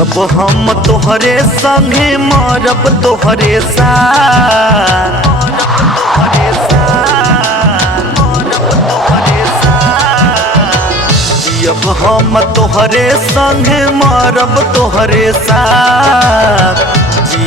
अब हम तोहरे संगे मरब तोहरे साथ। अब हम तोहरे संगे मरब तोहरे साथ।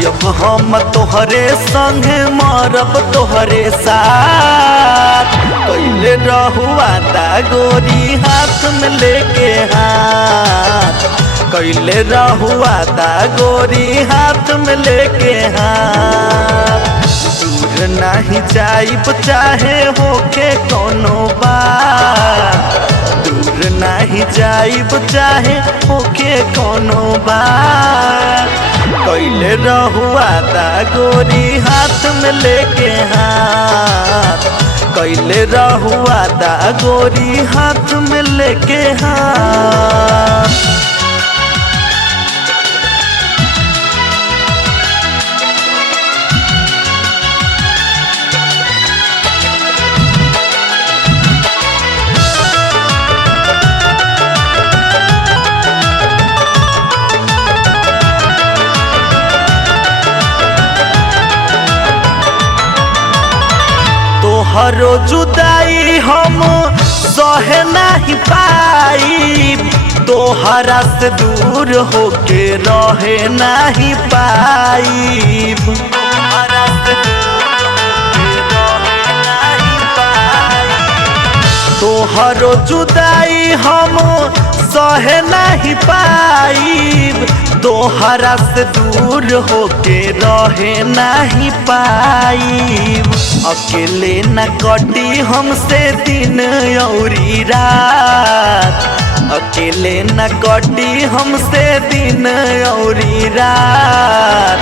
अब हम तोहरे संगे मरब तोहरे साथ। कैले रहुआ दा गोरी हाथ में लेके हाथ। कैले रहुआ दा गोरी हाथ में लेके हाथ। दूर नहीं जाइब चाहे होके कोनो बात। दूर नहीं जाइब चाहे होके कोनो बात। कैले रहुआ दा गोरी हाथ में लेके हाथ। कैले रहुआ दा गोरी हाथ में लेके हाथ। तोहरो जुदाई हम सहे नहीं पाई। तोहरा से दूर होके रहे नहीं पाई। तोहरो जुदाई हम सहे नहीं पाई। तोहरा से दूर होके रहे नहीं पाई। अकेले न कटी हमसे दिन औरी रात। अकेले न कटी हमसे दिन औरी रात।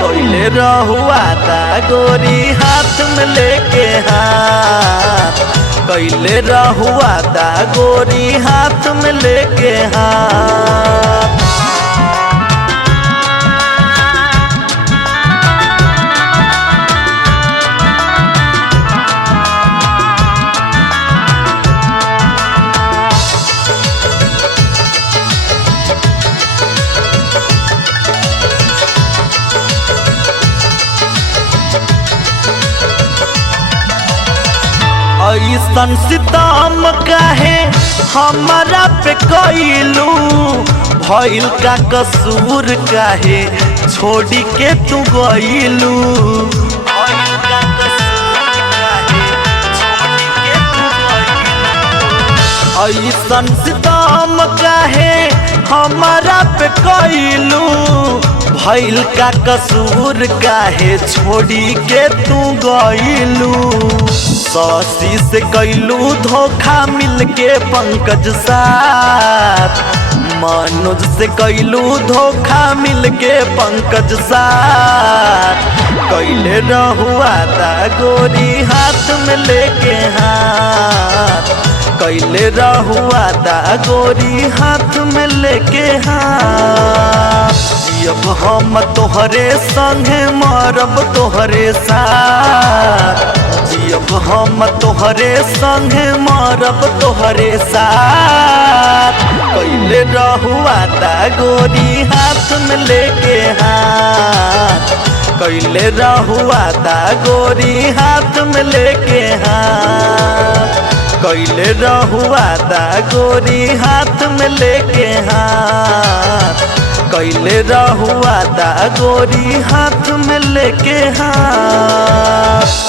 कैले रहुआ दा गोरी हाथ में लेके हाथ। कैले रहुआ दा गोरी हाथ में लेके हाथ। ऐसन सितम काहे हमारा पे कैलू। भइल का कसूर काहे छोड़ी के तू गइलू। ऐसन सितम काहे हमारा पे कैलू। भइल का कसूर काहे छोड़ी के तू गइलू। शशि से कैलू धोखा मिलके पंकज साथ। मनोज से कैलू धोखा मिलके पंकज साथ। कैले रहुआ दा गोरी हाथ में लेके हाथ। कैले रहुआ दा गोरी हाथ में लेके हाथ। अब हम तोहरे संगे मरब तोहरे साथ। अब हम तोहरे संगे मरब तोहरे साथ। कैले रहुआ दा गोरी हाथ में लेके हाथ। कैले रहुआ दा गोरी हाथ में लेके हाथ। कैले रहुआ दा गोरी हाथ में लेके हाथ। कैले रहुआ दा गोरी हाथ में लेके हाथ।